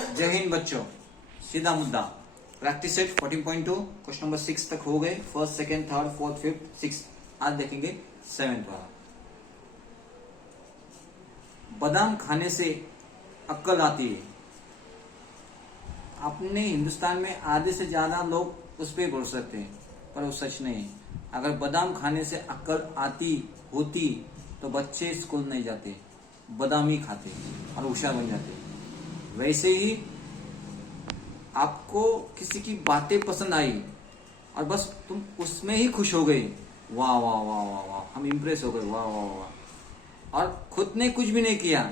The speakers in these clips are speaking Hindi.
जय हिंद बच्चों, सीधा मुद्दा। प्रैक्टिस सेट 14.2 क्वेश्चन नंबर 6 तक हो गए। First, second, third, fourth, fifth, six. आज देखेंगे 7th वाला। बादाम खाने से अक्ल आती है। अपने हिंदुस्तान में आधे से ज्यादा लोग उस पर भरोसा करते हैं, पर वो सच नहीं है। अगर बादाम खाने से अक्ल आती होती तो बच्चे स्कूल नहीं जाते, बादाम ही खाते और होशियार बन जाते। वैसे ही आपको किसी की बातें पसंद आई और बस तुम उसमें ही खुश हो गए, वाह वाह वाह वाह वाह, हम इंप्रेस हो गए, वाह वाह वाह, और खुद ने कुछ भी नहीं किया,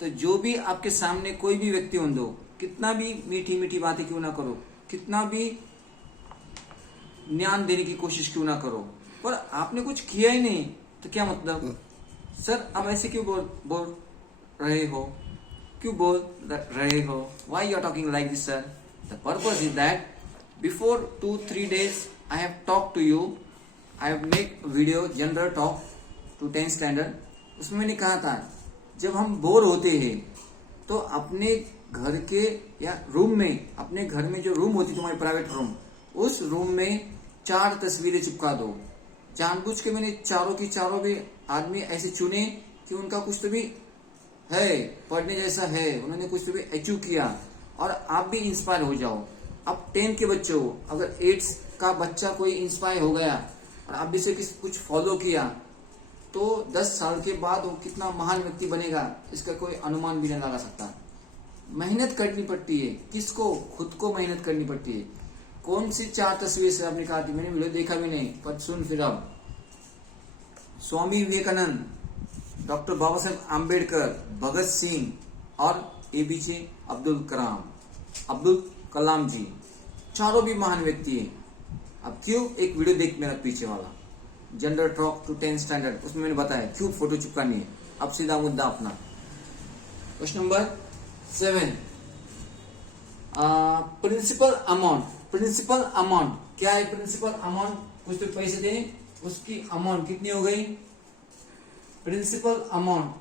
तो जो भी आपके सामने कोई भी व्यक्ति हो दो, कितना भी मीठी मीठी बातें क्यों ना करो, कितना भी ज्ञान देने की कोशिश क्यों ना करो, पर आपने कुछ किया ही नहीं, तो क्या मतलब? सर आप ऐसे क्यों बोल रहे हो, क्यों बोल रहे हो? Why you are talking like this, sir? The purpose is that before 2-3 days I have talked to you. I have made video general talk to 10th standard. उसमें मैंने कहा था जब हम बोर होते हैं तो अपने घर के या रूम में, अपने घर में जो रूम होती है तुम्हारी प्राइवेट रूम, उस रूम में 4 तस्वीरें चिपका दो। जानबूझ के मैंने चारों की चारों भी आदमी ऐसे चुने कि उनका कुछ तो भी है, पढ़ने जैसा है, उन्होंने कुछ तो भी अचीव किया और आप भी इंस्पायर हो जाओ। अब 10 के बच्चे हो, अगर 8 का बच्चा कोई इंस्पायर हो गया और आप भी से कुछ फॉलो किया तो 10 साल के बाद वो कितना महान व्यक्ति बनेगा, इसका कोई अनुमान भी नहीं लगा सकता। मेहनत करनी पड़ती है, किसको? खुद को मेहनत करनी पड़ती है। कौन सी 4 तस्वीर से आपने कहा थी? मैंने वीडियो देखा भी नहीं, पर सुन फिर अब। स्वामी विवेकानंद, डॉक्टर बाबा साहेब आम्बेडकर, भगत सिंह और एपीजे अब्दुल कलाम जी, चारों भी महान व्यक्ति हैं। अब क्यों? एक वीडियो देख मेरा पीछे वाला, general talk to 10th standard, उसमें मैंने बताया क्यों फोटो चिपकानी है। अब सीधा मुद्दा अपना। Question number 7, principal amount. Principal amount क्या है? प्रिंसिपल अमाउंट, कुछ तो पैसे दें, उसकी अमाउंट कितनी हो गई? Principal amount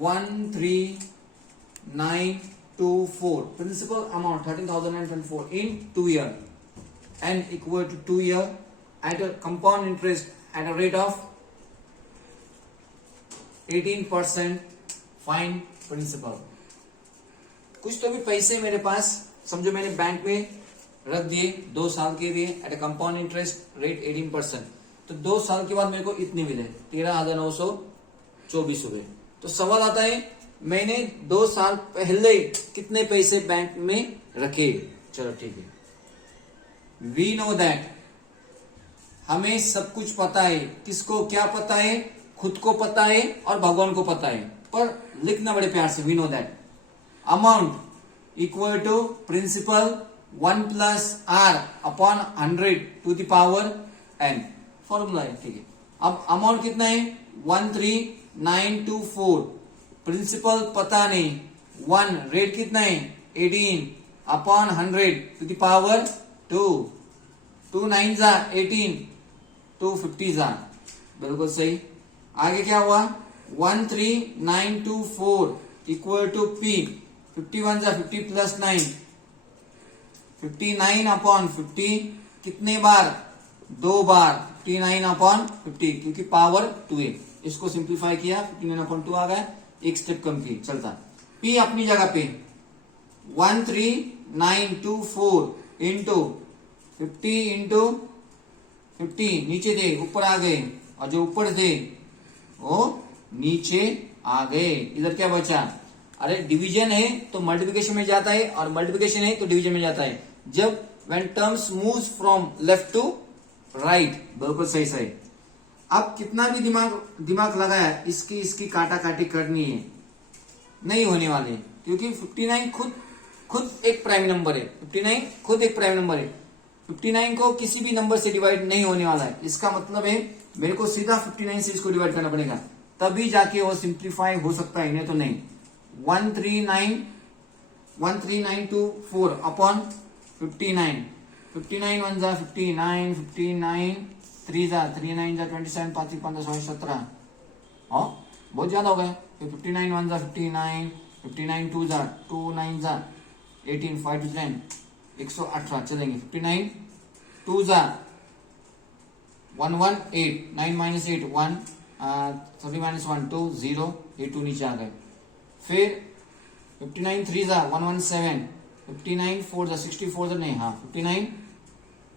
13924, principal amount 13,924 in 2 year and equal to 2 year at a compound interest at a rate of 18%. Fine principal. कुछ तो भी पैसे मेरे पास, समझो मैंने बैंक में रख दिए 2 साल के लिए at a compound interest rate 18%, तो 2 साल के बाद मेरे को इतने मिले 13,924 रुपए। तो सवाल आता है मैंने 2 साल पहले कितने पैसे बैंक में रखे? चलो ठीक है, वी नो दैट, हमें सब कुछ पता है। किसको क्या पता है? खुद को पता है और भगवान को पता है, पर लिखना बड़े प्यार से। We know that amount equal to principal 1 + r/100 to the power n, formula है, ठीक है। अब अमाउंट कितना है? 13924, प्रिंसिपल पता नहीं, 1 रेट कितना है? 18/100 to the power 2, 2 9s are 18, 2 50s are, बिल्कुल सही। आगे क्या हुआ? 13924 equal to p, 51s are 50 + 9, 59/50, कितने बार? 2 बार, 59/50, क्योंकि पावर 2 है। इसको सिंप्लीफाई किया, 59/2 आ गया, एक स्टेप कम की, चलता। p अपनी जगह पे 13924 इंटू 50 इंटू 50, नीचे थे ऊपर आ गए, और जो ऊपर थे वो नीचे आ गए। इधर क्या बचा? अरे डिवीजन है तो मल्टीप्लिकेशन में जाता है, और मल्टीप्लिकेशन है तो डिवीजन में जाता है। जब when terms moves from left to right, बिल्कुल सही सही। अब कितना भी दिमाग लगाया, इसकी काटा काटी करनी है, नहीं होने वाले, क्योंकि 59 खुद एक प्राइम नंबर है। 59 खुद एक प्राइम नंबर है। 59 को किसी भी नंबर से डिवाइड नहीं होने वाला है। इसका मतलब है मेरे को सीधा 59 से इसको डिवाइड करना पड़ेगा, तभी जाके वो सिंप्लीफाई हो सकता है, नहीं तो नहीं। 13924 upon 59, 59 1s are 59, 59 3s are 3 9s are 27, 5 5 17, बहुत ज्यादा हो गए। 59 1s are 59, 59 टू जा 2 9 जा 18 5 टू 10 118 चलेंगे। 59 टू जा 118 9 माइनस 8 1 3 माइनस 1 2 0 ये 2 नीचे आ गए। फिर 59 3 जा 117 59 4 जा 64 जा नहीं, हाँ 59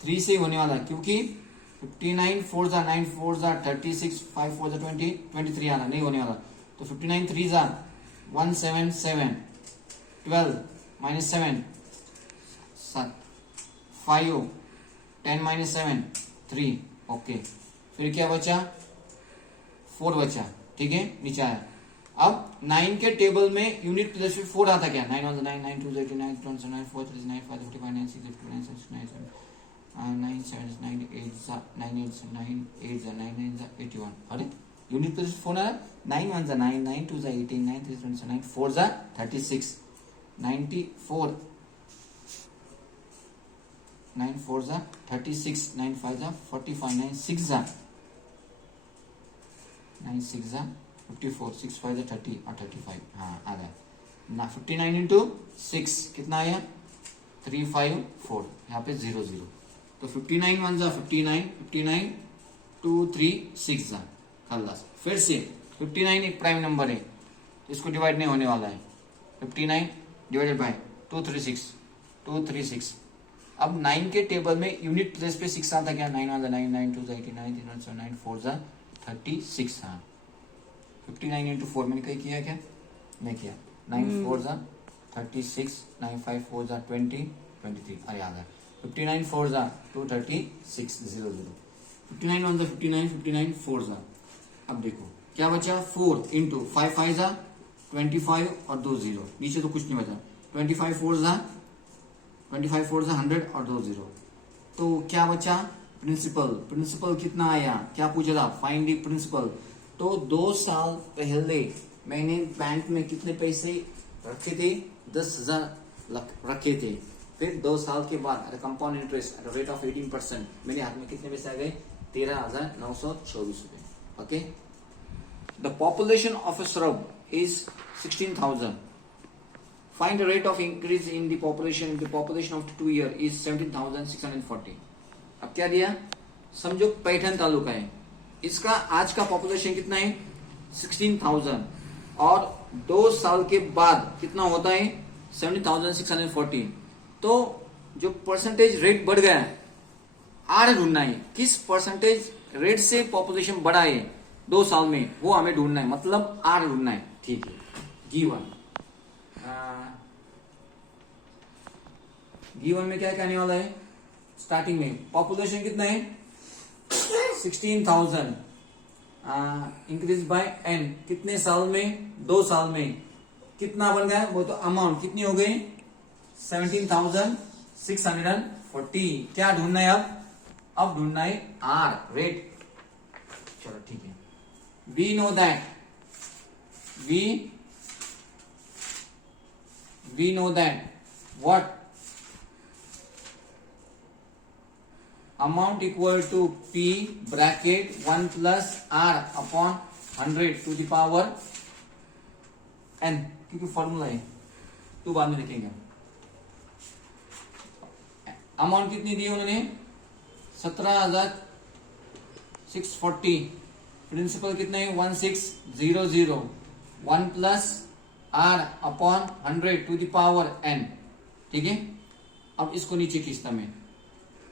3 से ही होने वाला है क्योंकि 59 4 जा 9 4 जा 36 5 4 जा 20 23 आना नहीं होने वाला। तो 59 3 जा 177 12 माइनस 7 5 10 माइनस 7 3 ओके। फिर क्या बचा 4 बचा, ठीक है नीचे आया। अब 9 के टेबल में यूनिट प्लेस पे 4 आता क्या 9 1 9 9 2 0 9 2 9 4 3 9 5 55 9 6 9 6 9 7 9 7 9 8 9 8 9 8 9 9 81। अरे यूनिट प्लेस पे 4 आया 9 1 9 9 2 18 9 3 29 4 36 94 9 4 36 9 5 45 9 6 9 6 54 6 5 30 और 35 हाँ आ गया ना। 59 इंटू 6 कितना आया 354 यहाँ पे 0 0। तो 59 1 जा 59 59 2 3 6 जा खल्लास। फिर से 59 एक प्राइम नंबर है तो इसको डिवाइड नहीं होने वाला है। 59 डिवाइडेड बाय 236 अब 9 के टेबल में यूनिट प्लेस पे 6 आता क्या 9 1 9 9 2 89 3 1 9 4 जा 36 हाँ 59 इंटू 4 मैंने कहीं किया क्या नहीं किया 9 4 जा 36 9 5 4 जा 20 23 अरे आ गया 59 4 जा 236 0 0 59 1 जा 59 59 4 जा। अब देखो क्या बचा 4 इंटू 5 5 जा 25 और 2 0 नीचे तो कुछ नहीं बचा 25 4 जा 100 और 2 0। तो क्या बचा प्रिंसिपल कितना आया क्या पूछा था फाइंड द प्रिंसिपल। तो 2 साल पहले मैंने बैंक में कितने पैसे रखे थे 10,000 रखे थे। फिर 2 साल के बाद compound interest at rate of 18% मेरे हाथ में कितने पैसे आ गए 13,924 रुपए। Okay the population of a shrub is 16,000 find the rate of increase in the population of 2 year is 17,640। अब क्या दिया समझो पैठन तालुका है इसका आज का पॉपुलेशन कितना है 16,000 और 2 साल के बाद कितना होता है 17,640। तो जो परसेंटेज रेट बढ़ गया है आर ढूंढना है किस परसेंटेज रेट से पॉपुलेशन बढ़ा है 2 साल में वो हमें ढूंढना है मतलब आर ढूंढना है। ठीक है गिवन में क्या कहने वाला है स्टार्टिंग में पॉपुलेशन कितना है 16,000 इंक्रीज बाय एन कितने साल में 2 साल में कितना बन गया वो तो अमाउंट कितनी हो गई 17,640। क्या ढूंढना है अब ढूंढना है आर रेट। चलो ठीक है we know that we know that what amount equal to P bracket 1 plus R upon 100 to the power N क्योंकि फॉर्मूला है तो बाद में लिखेंगे। अमाउंट कितनी दी उन्होंने 17,640 प्रिंसिपल कितना है 1600 1 plus R upon 100 to the power N। ठीक है अब इसको नीचे खींचता मैं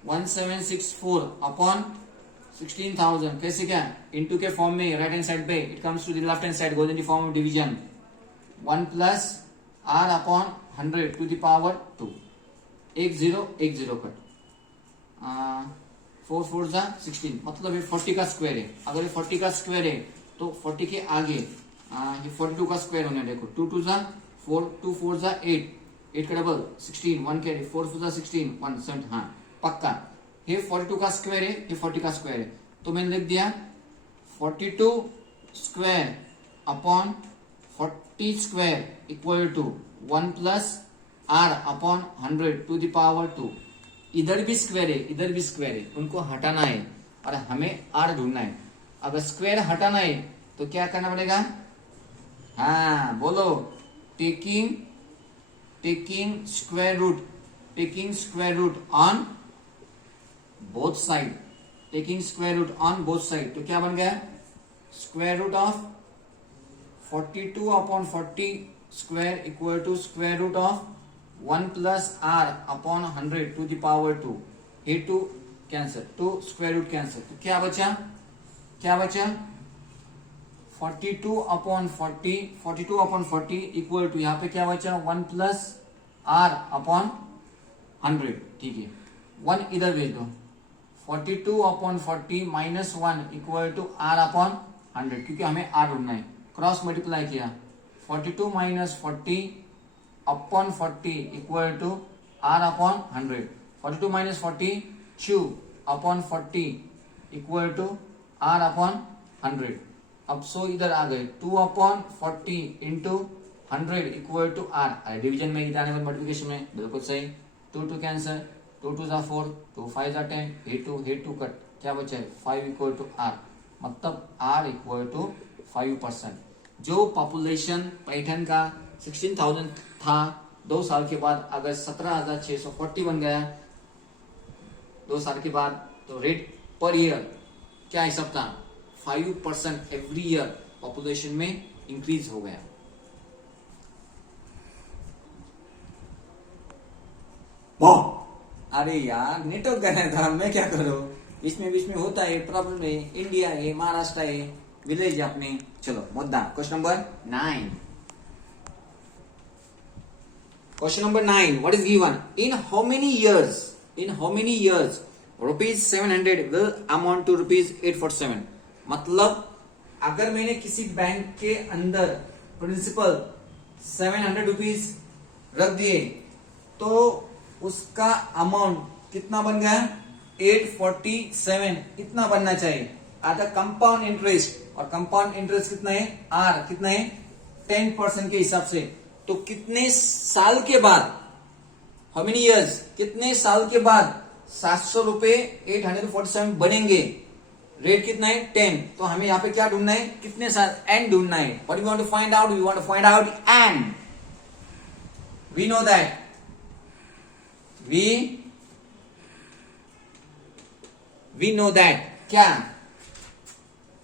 1764 अपॉन 16,000 कैसे क्या इनटू के फॉर्म में राइट हैंड साइड पे it comes to the left hand side goes in the form of division 1 plus R upon 100 to the power 2 1 0 cut 4 4 जा 16 मतलब ये 40 का स्क्वायर है। अगर ये 40 का स्क्वायर है तो 40 के आगे ये 42 का स्क्वायर होने देखो 2 2 जा 4 2 4 जा 8 का डबल 16 1 कैरी 4 4 जा 16 1 7 हाँ पक्का ये 42 का स्क्वायर है ये 40 का स्क्वायर है तो मैंने लिख दिया 42 square upon 40 square equal to 1 plus R upon 100 to the power 2। इधर भी स्क्वायर है इधर भी स्क्वायर है उनको हटाना है और हमें आर ढूंढना है। अगर स्क्वायर हटाना है तो क्या करना पड़ेगा हाँ बोलो taking square root on both side, taking square root on both side, तो क्या बन गया? Square root of 42 upon 40 square equal to square root of 1 plus R upon 100 to the power 2. ये 2 कैंसिल, तो स्क्वायर रूट कैंसिल, तो क्या बचा? 42 अपॉन 40 इक्वल टू, यहाँ पे क्या बचा? 1 प्लस आर अपॉन 100. ठीक है, 1 इधर भेज दो. 42 upon 40 minus 1 equal to R upon 100, क्योंकि हमें आर ढूंढना है. क्रॉस मल्टीप्लाई किया, 42 minus 40 upon 40 equal to R upon 100. 42 minus 40 2 upon 40 equal to R upon 100. अब सो इधर आ गए, 2 upon 40 into 100 equal to R. Division में इधर आने पर मल्टीप्लिकेशन में बिल्कुल सही. 2 कैंसर, 2 2 जा 4, 2 5 जा 10, हे 2 कट, क्या बचा है? 5 इक्वल टू आर. मतलब आर इक्वल टू 5%. जो पॉपुलेशन पैठन का 16,000 था, 2 साल के बाद अगर 17,640 बन गया 2 साल के बाद, तो रेट पर ईयर क्या हिसाब था? 5% एवरी ईयर पॉपुलेशन में इंक्रीज हो गया. अरे यार, नेटवर्क करना था, मैं क्या करूं? बीच में होता है, प्रॉब्लम है. इंडिया है, महाराष्ट्र है, विलेज है अपने. चलो मुद्दा, question number 9. Question number 9. What is given? In how many years rupees 700 will amount to rupees 847? मतलब अगर मैंने किसी बैंक के अंदर प्रिंसिपल 700 रुपीज रख दिए तो उसका अमाउंट कितना बन गया? 847. इतना बनना चाहिए. आता कंपाउंड इंटरेस्ट, और कंपाउंड इंटरेस्ट कितना है? आर कितना है? 10% के हिसाब से. तो कितने साल के बाद, हाउ मेनी इयर्स, कितने साल के बाद 700 रुपए 847 बनेंगे? रेट कितना है? 10. तो हमें यहाँ पे क्या ढूंढना है? कितने साल? एन ढूंढना है. What you want to find out? We want to find out N. We know that we know that क्या?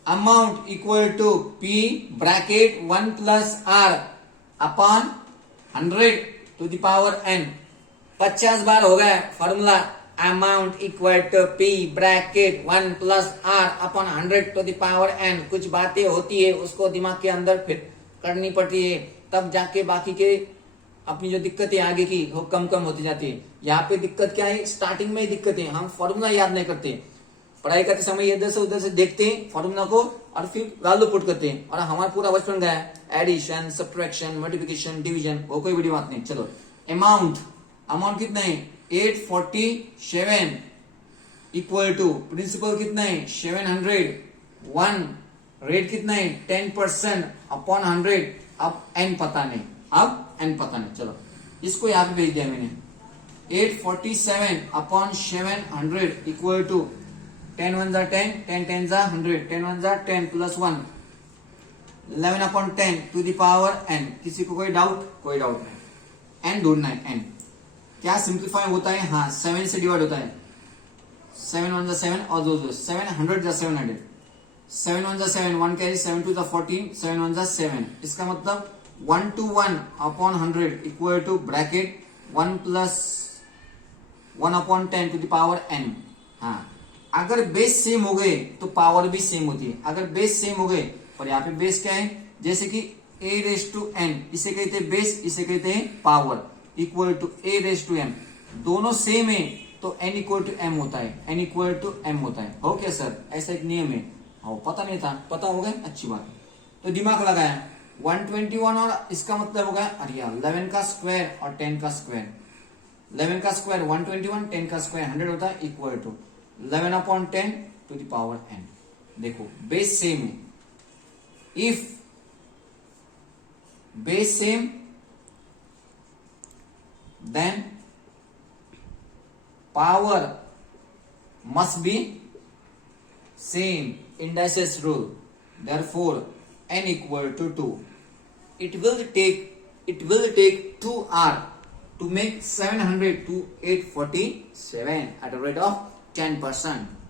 Amount equal to P bracket 1 plus R upon 100 to the power n. 50 बार हो गया formula. Amount equal to P bracket 1 plus R upon 100 to the power n. कुछ बातें होती है, उसको दिमाग के अंदर फिर करनी पड़ती है, तब जाके बाकी के अपनी जो दिक्कतें आगे की वो कम होती जाती है. यहाँ पे दिक्कत क्या है? स्टार्टिंग में ही दिक्कत है, हम फॉर्मूला याद नहीं करते. पढ़ाई करते समय इधर से उधर से देखते हैं फॉर्मूला को और फिर वैल्यू पुट करते हैं, और हमारा पूरा बचपन गया. एडिशन, सब्ट्रैक्शन, मल्टीप्लिकेशन, डिवीजन, वो कोई बड़ी बात नहीं. चलो अमाउंट कितना है? 847 इक्वल टू प्रिंसिपल कितना है? 700. 1 रेट कितना है? 10% अपॉन 100. अब एन पता नहीं. चलो इसको यहाँ पे भेज दिया मैंने. 847 अपॉन 700 इक्वल टू 10 1 जा 10, 10 10 जा 100, 10 1 जा 10 plus 1, 11 upon 10 to the power n. किसी को कोई डाउट? कोई डाउट नहीं. n ढूंढना है. n क्या सिंप्लीफाई होता है? हाँ, 7 से डिवाइड होता है. 7 1 जा 7 और 2 700 जा 700. 7 1 जा 7, 1 कैरी, 7 2 जा 14, 7 1 जा 7. इसका मतलब 1 to 1 अपॉन 100 equal to bracket 1 plus 1 upon 10 to the power n. हाँ, अगर बेस सेम हो गए तो पावर भी सेम होती है. अगर बेस सेम हो गए, और यहाँ पे बेस क्या है? जैसे कि a रेस टू n, इसे कहते हैं बेस, इसे कहते हैं power. Equal to a raise to m, दोनों सेम है तो n इक्वल टू m होता है. n इक्वल टू m होता है. हो क्या सर? ऐसा एक नियम है. हाँ, पता नहीं था, पता हो गया, अच्छी बात. तो दिमाग लगाया. 121 और इसका मतलब होगा, अरे यार, 11 का स्क्वायर और 10 का स्क्वायर. 11 का स्क्वायर 121, 10 का स्क्वायर 100 होता है. Equal to 11 upon 10 to the power n. देखो बेस सेम है. If base same then power must be same. Indices rule. Therefore n equal to 2. It will take it will take 2 hours to make 700 to 847 at a rate of 10%.